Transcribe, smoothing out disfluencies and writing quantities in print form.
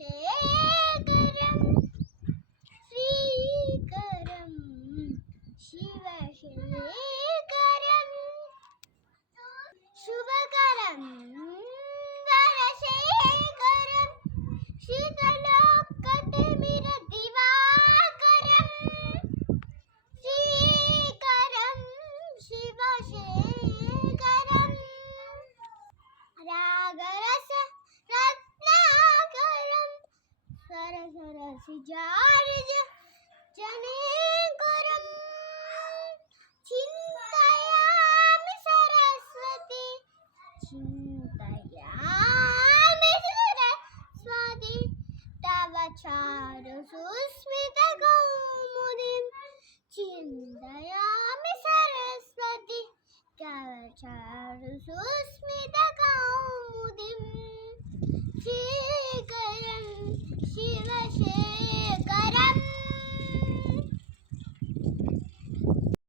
चन्द्रशेखरं श्रीकरं शिवशेखरं शुभकरं वरशेखरं शीतलोकतिमिरदिवाकरं श्रीकरं शिवशेखरं रागरस रत्नाकरं सरसरसिजार्ज जनेकरं चिन्तयामि सरस्वती चिन्तयामि सरस्वती तव चारु सुस्मितकौमुदीं चिन्तयामि सरस्वती तव चारु सुस्मितकौमुदीं